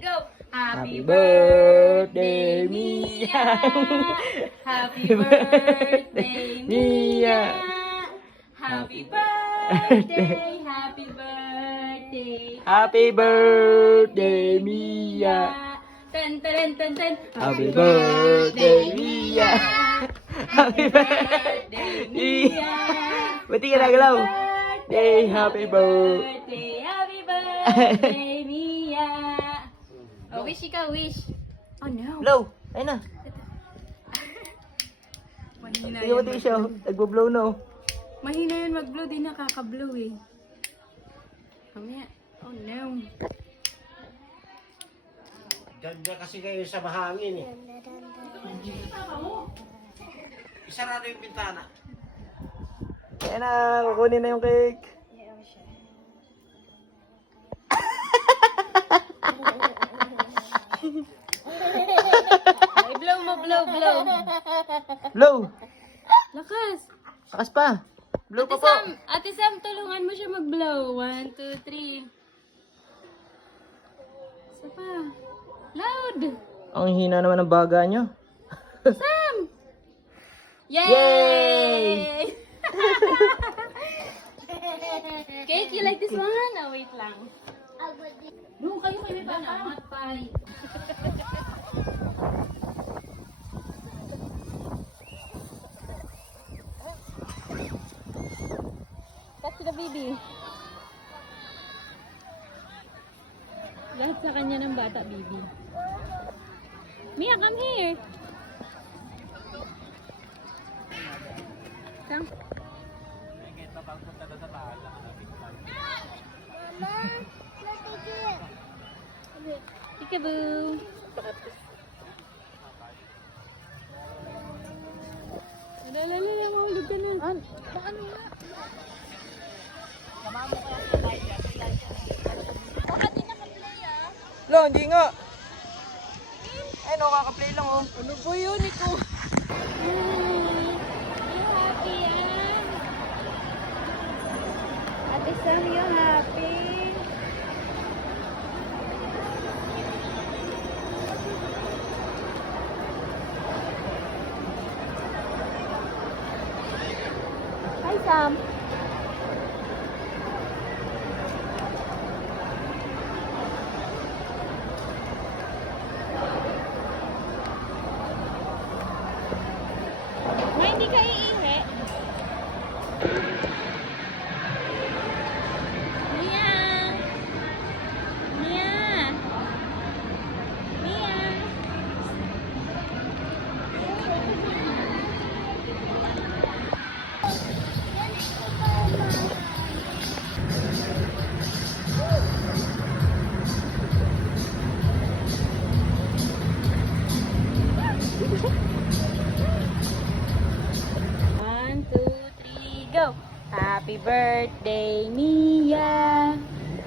go! Happy birthday, Mia! Happy birthday, Mia! Happy birthday, happy birthday, Happy birthday, Mia! Ten, ten, ten, ten. Happy birthday, Mia! Happy birthday, Mia! Ba't di ka nagalaw? Happy birthday! Happy birthday, Mia! Oh, wish ikaw, wish. Oh no. Blow! Ayun na. Mahina Tingnan mo yan tayo siya. mag-blow. Nagbo-blow na oh. Mahina yan mag-blow, di nakaka-blow eh. Kamaya. Oh no. Ganda kasi kayo sa mahangin eh. Isarado yung bintana. Ayun na, kukunin na yung cake. Ay, blow mo, blow, blow. Blow! Lakas. Lakas pa. Blow Ate pa po. Sam, Ate Sam, tulungan mo siya mag-blow. 1, 2, 3. Isa pa. Loud. Ang hina naman ng baga nyo. Sam! Yay! Yay! Cake, you like this one? Oh, wait lang. No, kayo may panamat pa. Touch the baby. Lahat sa kanya ng bata, baby. Mia, come here. Come. Peekaboo. Lala, mahulog ka na. Paano nga? Lo, hindi nga. Ay, no, kaka-play lang oh. Ano po yun, Nico? Happy yan. Ate Sam, you happy? Hi, Sam. Ma, hindi ka iihi? Mia! Mia! Mia! One, two, three, go! Happy birthday, Mia!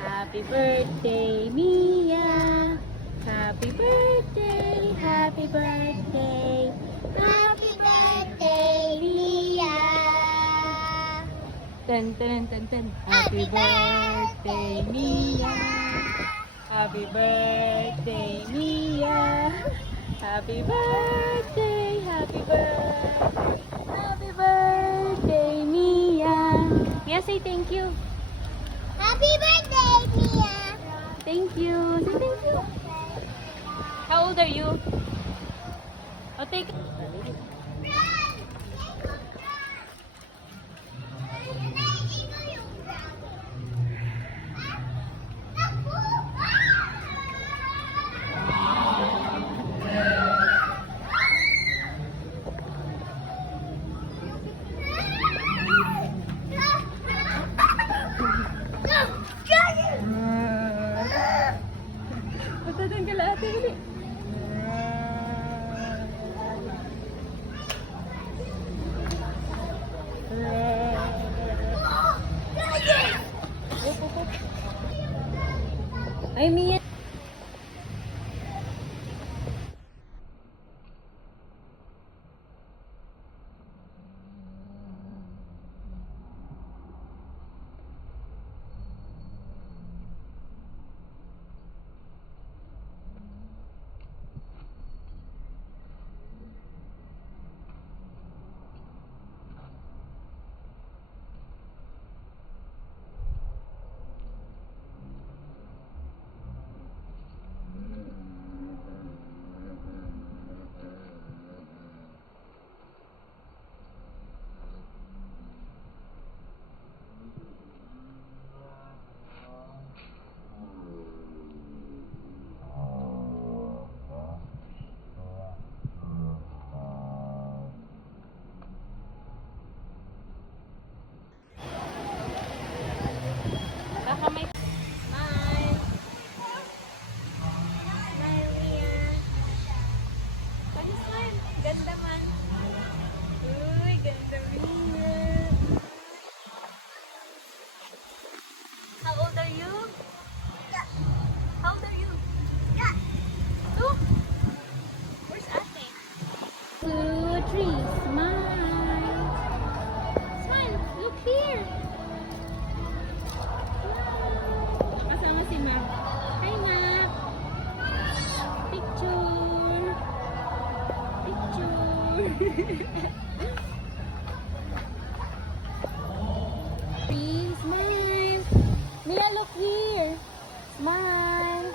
Happy birthday, Mia! Happy birthday, happy birthday, happy birthday, Mia! Ten, ten, ten, ten. Happy birthday, Mia! Happy birthday, Mia! Happy birthday, happy birthday, happy birthday, Mia! Mia, say thank you. Happy birthday, Mia! Thank you. Say thank you. How old are you? Oh, take Matatanggal ate ulit. Ay, Mia. Please smile. Mia, look here. Smile.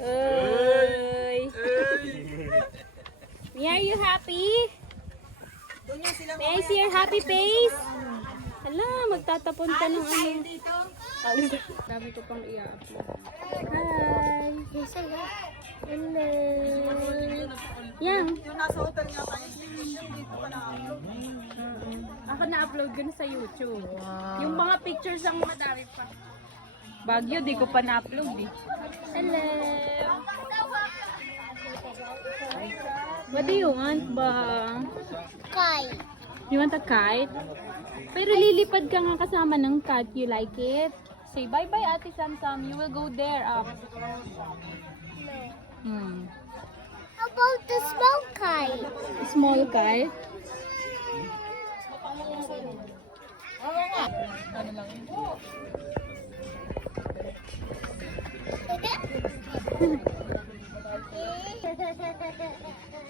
Oy. Mia, are you happy? Doon yan sila. May I see your happy face? Hala, magtatapon ka ng ano. Dami ko pang i-upload. Hi. Hello. Yang. Yung nasa hotel nga tayo, dito pa na-upload. Ako na-upload ko na sa YouTube. Yung mga pictures ang madami pa. Bagyo, di ko pa na-upload eh. Hello. What do you want ba? Kite. You want a kite? Pero lilipad ka nga kasama ng kite. You like it? Say bye-bye, Ate Samsam. You will go there up. How about the small kite? Small kite?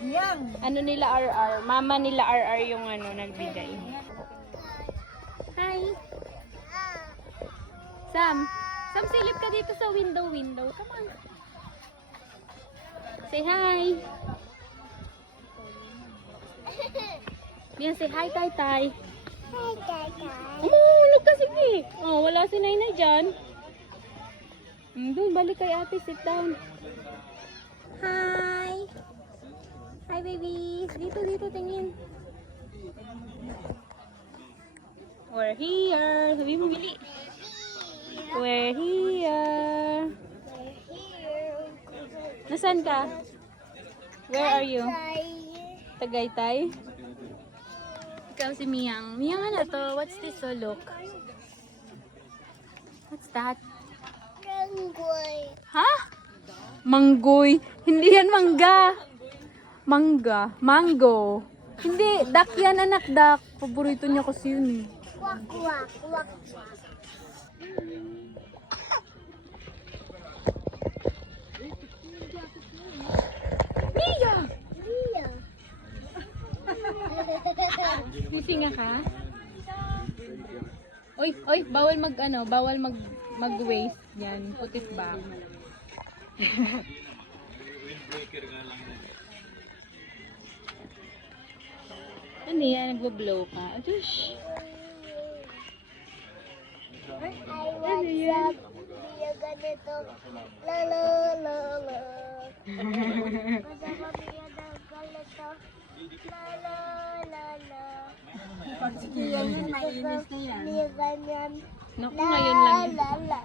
Yang. Ano nila RR? Mama nila RR yung ano nagbigay. Hi. Sam. Sam, silip ka dito sa window. Come on. Say hi. Mia, say hi, Tay Tay. Hi, Tata. Mahulog ka, sige. Oh, wala si Nainay dyan. Doon, balik kay ate. Sit down. Hi. Hi, babies. Dito, tingin. We're here. Sabi mo, Bili. We're here. Nasaan ka? Where are you? Tagaytay? Ikaw si Miyang. Miyang, ano to? What's this? So look. What's that? Penguin. Ha? Manggoy. Hindi yan mangga. Mango. Hindi, duck yan, anak, duck. Paborito niya kasi yun eh. Quack, quack, quack. Mia! Mia. Sisinga ka? Oy, bawal mag-waste yan. Put it back. Ano yan? Nagbo-blow ka? Adush. I want some Mia ganito. La la la la. Kasama Mia ng ganito. La la la la. Pag si Kian yun, naiinis na yan. Mia ganyan. Naku, ngayon lang. La la.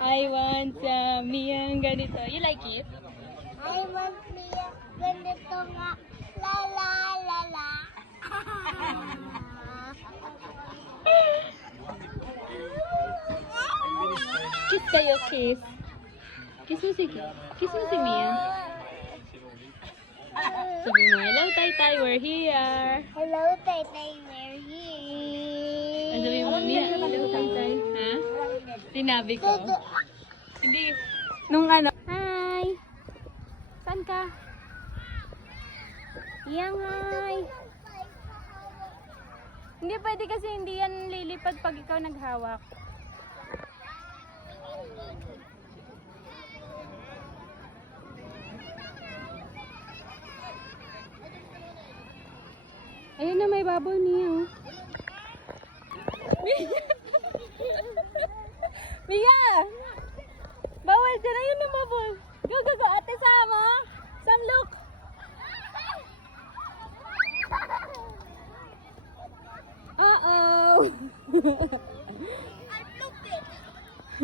I want some Miyang ganito. You like it? I want Mia ganito nga. La la la la. Kiss kayo, kiss. Kiss mo si Mia. Sabi mo, hello, Tay-Tay, we're here. Hello, Tay-Tay, we're here. Ano sabi mo, Mia, hello, Tay-Tay. Ha? Sinabi ko. Hindi. Nung ano. Hi. Saan ka? Yang, hi. Hindi pwede kasi hindi yan lilipad pag ikaw naghawak. Ayun na, may babaw niya. Oh. Mia! Bawal dyan. Ayun na, babaw. Go. Ate Sam, oh. Sam, look. Uh-oh.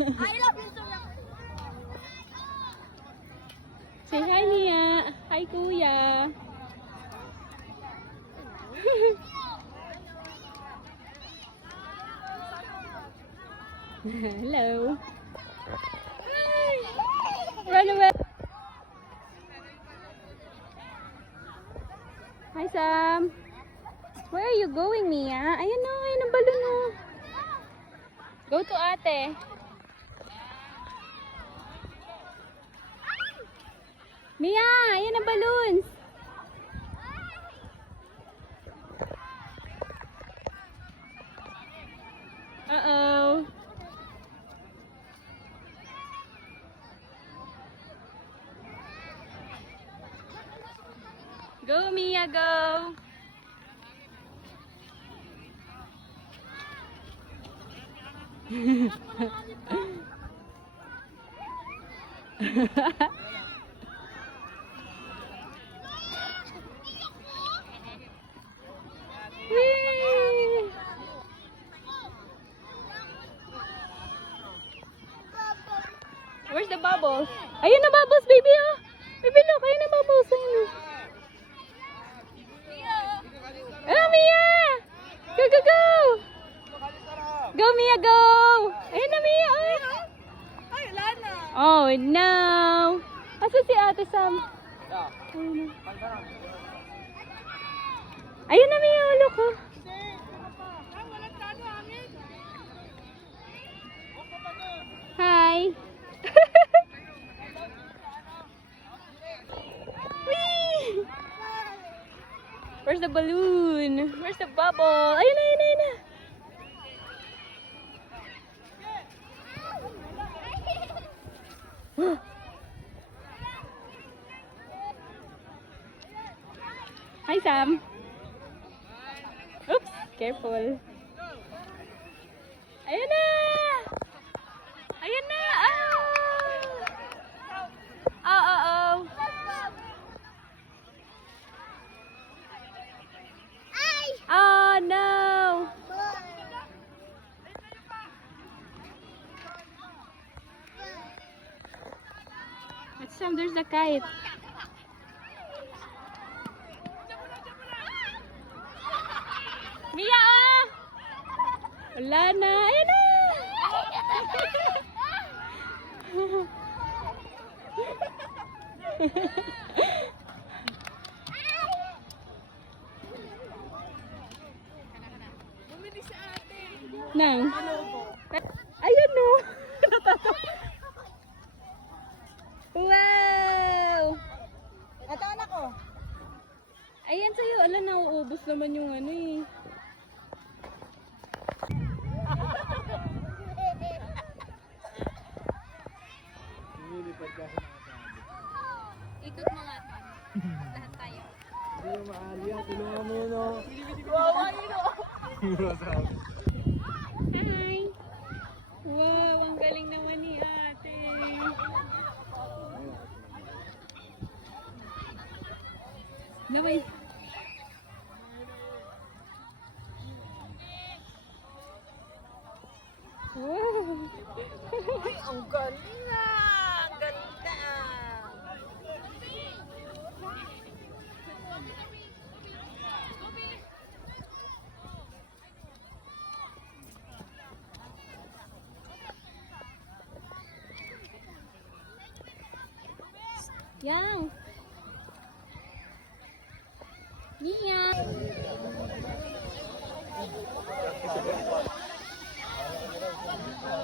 I love you so much. Say hi, Mia. Hi, Kuya. Hello. Hi. Run away. Hi, Sam. Where are you going, Mia? Ayan na, ayan ang balon mo. Go to ate. Mia, ayan ang balloons. Uh-oh. Go, Mia, go. Whee! Where's the bubbles? Ayun na bubbles, baby, oh. Baby, look, ayun na bubbles. Ayun. Oh, Mia! Go, go, go! Go, Mia, go! Ayun na, Mia, oh. Ay, wala na. Oh, no! Asan si Ate Sam? Ayun na. Ayun na, Mia, oh, look, oh. Hi! Whee! Where's the balloon? Where's the bubble? Ayun na, ayun na, ayun na. Hi, Sam. Oops, careful. Ayun na! Ayun na! Oh! Oh, oh, oh. Oh, no! It's Sam, there's the kite. Mia, oh! Wala na. Ayun na! Nang? Ayun no! Wow! Ito anak ko. Ayan sa'yo. Ala, nauubos naman yung ano eh. Ikot mo nga. Lahat tayo. Hi! Wow, ang galing naman ni ate. Naway. Wow! Ay, ang galing na. Ang ganda. Yang! Mia!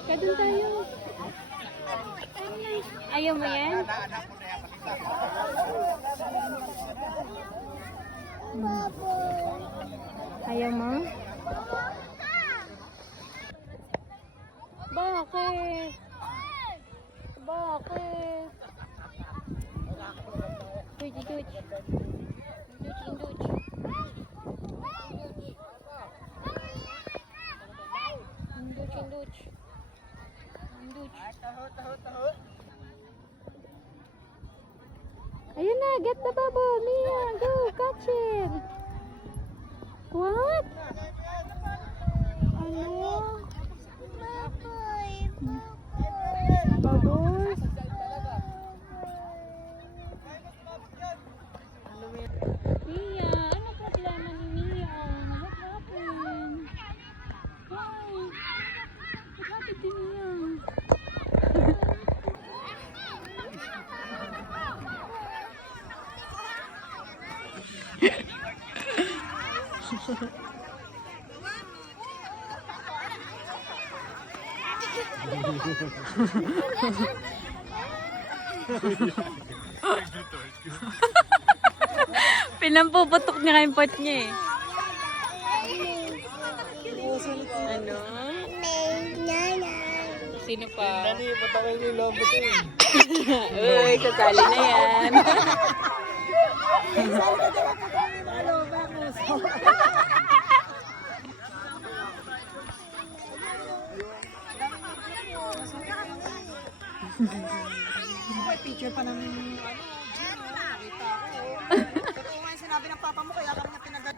Kadun tayo. Ayaw mo yan? Ayaw mo? Bakit? Bakit? Duch, duch. Duch, induch. Induch, induch. Induch. Ayun na, get the bubble, Mia. Go, catch it. What? Ano? Bubbles? Mia, ano problema ni Mia? What happened? Why? What happened to Mia? Pinampuputok niya kayong pot niya eh. Ano? Sino pa? Nani, patangay niyo yung lobo ko eh. Uy, kasali na yan. May picture pa ng ano, Gino. Nakita ko. Totoo nga yung sinabi ng papa mo, kaya kami niya pinagad.